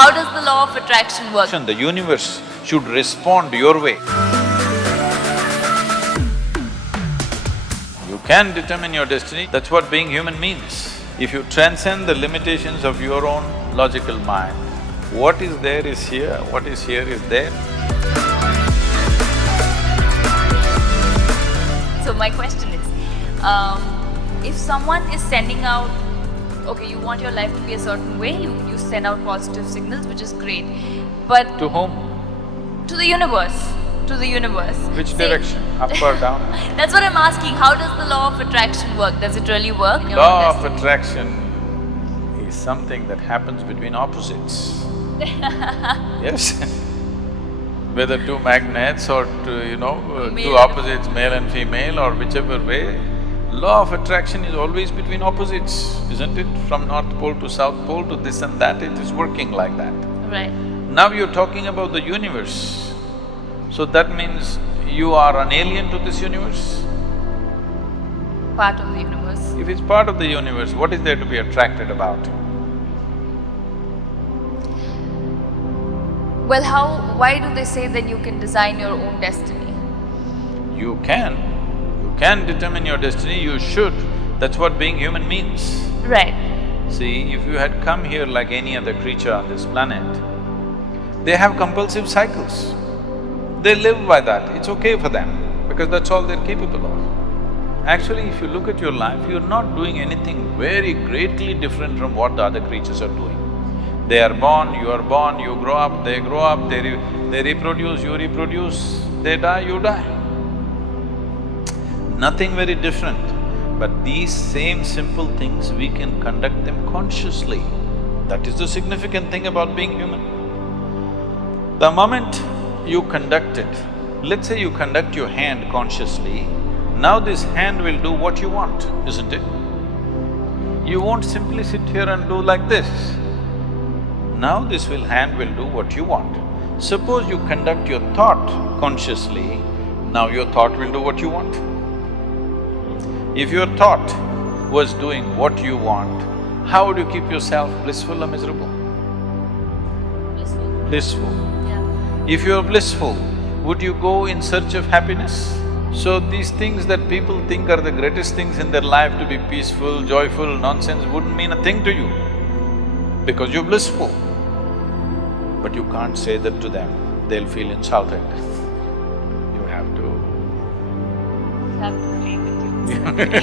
how does the law of attraction work? The universe should respond your way. You can determine your destiny, that's what being human means. If you transcend the limitations of your own logical mind, what is there is here, what is here is there. So my question is, if someone is sending out, okay, you want your life to be a certain way, you send out positive signals, which is great, but… To whom? To the universe, to the universe. Which direction? Up or down? That's what I'm asking, how does the law of attraction work? Does it really work? Law of attraction is something that happens between opposites. Yes. Whether two magnets or two opposites, male and female or whichever way, law of attraction is always between opposites, isn't it? From North Pole to South Pole to this and that, it is working like that. Right. Now you're talking about the universe, so that means you are an alien to this universe? Part of the universe. If it's part of the universe, what is there to be attracted about? Well, why do they say that you can design your own destiny? You can determine your destiny, you should. That's what being human means. Right. See, if you had come here like any other creature on this planet, they have compulsive cycles. They live by that, it's okay for them, because that's all they're capable of. Actually, if you look at your life, you're not doing anything very greatly different from what the other creatures are doing. They are born, you are born, you grow up, they reproduce, you reproduce, they die, you die. Nothing very different, but these same simple things, we can conduct them consciously. That is the significant thing about being human. The moment you conduct it, let's say you conduct your hand consciously, now this hand will do what you want, isn't it? You won't simply sit here and do like this. Now this hand will do what you want. Suppose you conduct your thought consciously, now your thought will do what you want. If your thought was doing what you want, how would you keep yourself blissful or miserable? Blissful. Blissful. Yeah. If you're blissful, would you go in search of happiness? So these things that people think are the greatest things in their life, to be peaceful, joyful, nonsense, wouldn't mean a thing to you, because you're blissful. But you can't say that to them, they'll feel insulted. You have to… Have to relate with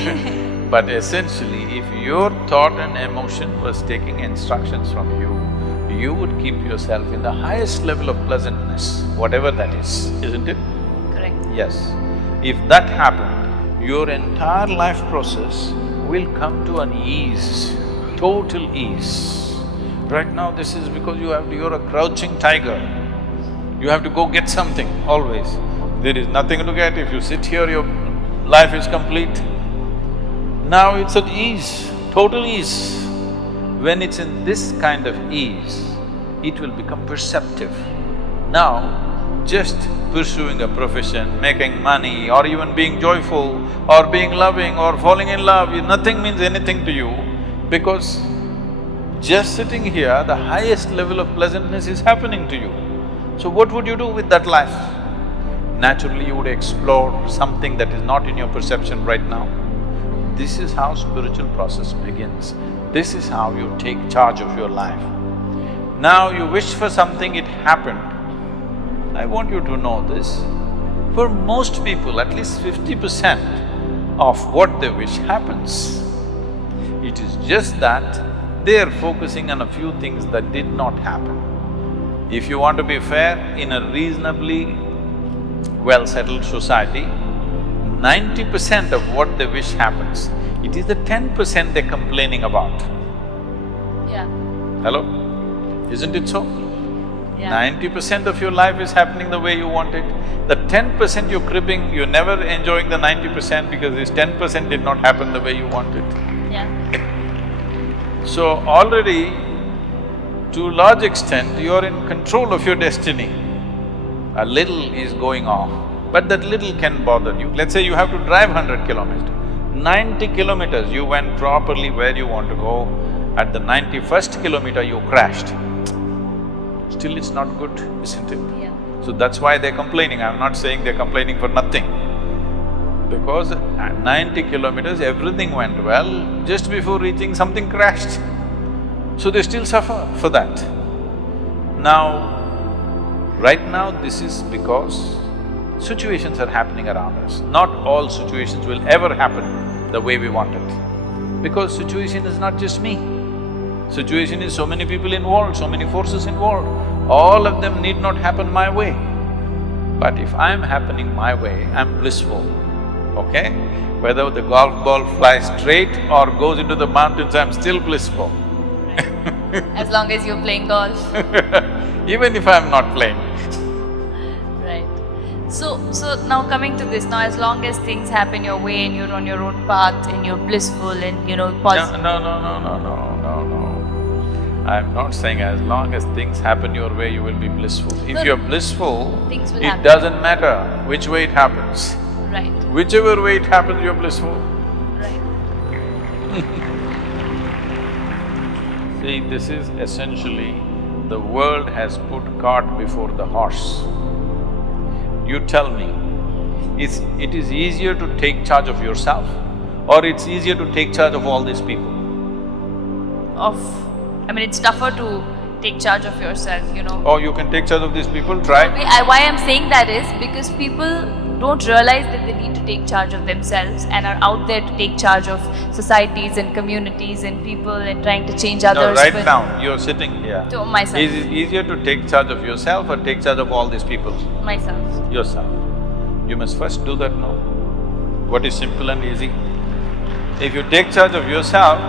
you. But essentially, if your thought and emotion was taking instructions from you would keep yourself in the highest level of pleasantness, whatever that is, isn't it? Correct. Yes. If that happened, your entire life process will come to an ease, total ease. Right now, this is because you're a crouching tiger. You have to go get something, always. There is nothing to get. If you sit here, your life is complete. Now it's at ease, total ease. When it's in this kind of ease, it will become perceptive. Now, just pursuing a profession, making money, or even being joyful, or being loving, or falling in love, nothing means anything to you, because just sitting here, the highest level of pleasantness is happening to you. So what would you do with that life? Naturally, you would explore something that is not in your perception right now. This is how spiritual process begins. This is how you take charge of your life. Now you wish for something, it happened. I want you to know this, for most people, at least 50% of what they wish happens. It is just that they are focusing on a few things that did not happen. If you want to be fair, in a reasonably well-settled society, 90% of what they wish happens. It is the 10% they're complaining about. Yeah. Hello? Isn't it so? Yeah. 90% of your life is happening the way you want it. The 10% you're cribbing, you're never enjoying the 90% because this 10% did not happen the way you want it. Yeah. So already, to a large extent, you're in control of your destiny. A little is going off, but that little can bother you. Let's say you have to drive 100 kilometers. 90 kilometers you went properly where you want to go. At the 91st kilometer you crashed. still it's not good, isn't it? Yeah. So that's why they're complaining. I'm not saying they're complaining for nothing. Because at 90 kilometers, everything went well, just before reaching something crashed. So they still suffer for that. Now, right now this is because situations are happening around us. Not all situations will ever happen the way we want it. Because situation is not just me. Situation is so many people involved, so many forces involved. All of them need not happen my way. But if I'm happening my way, I'm blissful, okay? Whether the golf ball flies straight or goes into the mountains, I'm still blissful. As long as you're playing golf. Even if I'm not playing. Right. So now coming to this, now as long as things happen your way and you're on your own path and you're blissful and positive. No. I'm not saying as long as things happen your way, you will be blissful. If you're blissful, things will it happen. doesn't matter which way it happens. Right. Whichever way it happens, you're blissful. Right. See, this is essentially, the world has put cart before the horse. You tell me, it is easier to take charge of yourself or it's easier to take charge of all these people? It's tougher to take charge of yourself, Oh, you can take charge of these people, try. Why I'm saying that is because people don't realize that they need to take charge of themselves and are out there to take charge of societies and communities and people and trying to change No, others. right now, you're sitting here. To myself. Is it easier to take charge of yourself or take charge of all these people? Myself. Yourself. You must first do that now. What is simple and easy? If you take charge of yourself,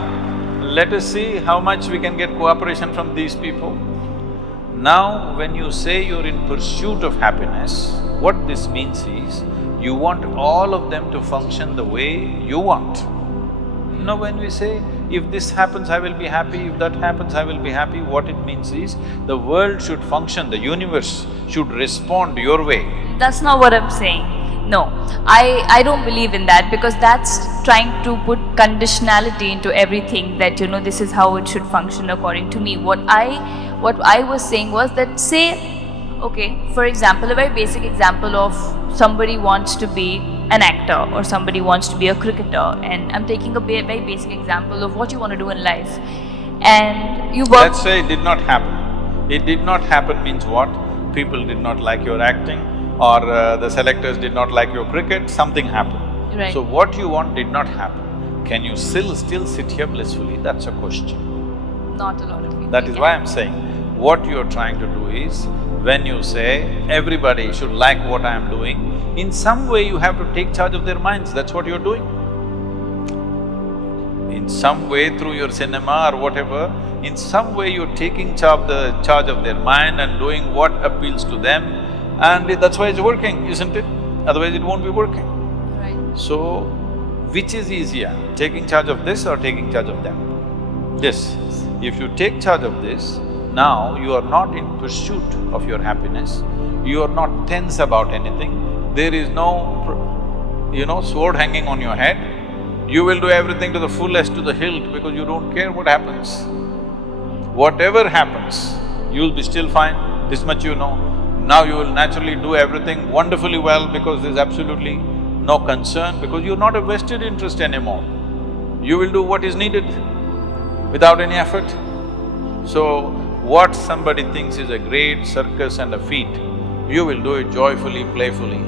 let us see how much we can get cooperation from these people. Now, when you say you're in pursuit of happiness, what this means is, you want all of them to function the way you want. Now, when we say, if this happens, I will be happy, if that happens, I will be happy, what it means is, the world should function, the universe should respond your way. That's not what I'm saying. No, I don't believe in that because that's trying to put conditionality into everything that this is how it should function according to me. What I was saying was that, say, okay, for example, a very basic example of somebody wants to be an actor or somebody wants to be a cricketer, and I'm taking a very basic example of what you want to do in life, and you work… Let's say it did not happen. It did not happen means what? People did not like your acting, or the selectors did not like your cricket, something happened. Right. So what you want did not happen. Can you still sit here blissfully? That's a question. Not a lot of people. That is why I'm saying, what you're trying to do is, when you say everybody should like what I'm doing, in some way you have to take charge of their minds, that's what you're doing. In some way, through your cinema or whatever, in some way you're taking charge of their mind and doing what appeals to them, and that's why it's working, isn't it? Otherwise it won't be working. Right. So, which is easier, taking charge of this or taking charge of them? This. If you take charge of this, now you are not in pursuit of your happiness, you are not tense about anything, there is no, sword hanging on your head. You will do everything to the fullest, to the hilt, because you don't care what happens. Whatever happens, you'll be still fine, this much you know. Now you will naturally do everything wonderfully well because there's absolutely no concern, because you're not a vested interest anymore. You will do what is needed without any effort. So, what somebody thinks is a great circus and a feat, you will do it joyfully, playfully.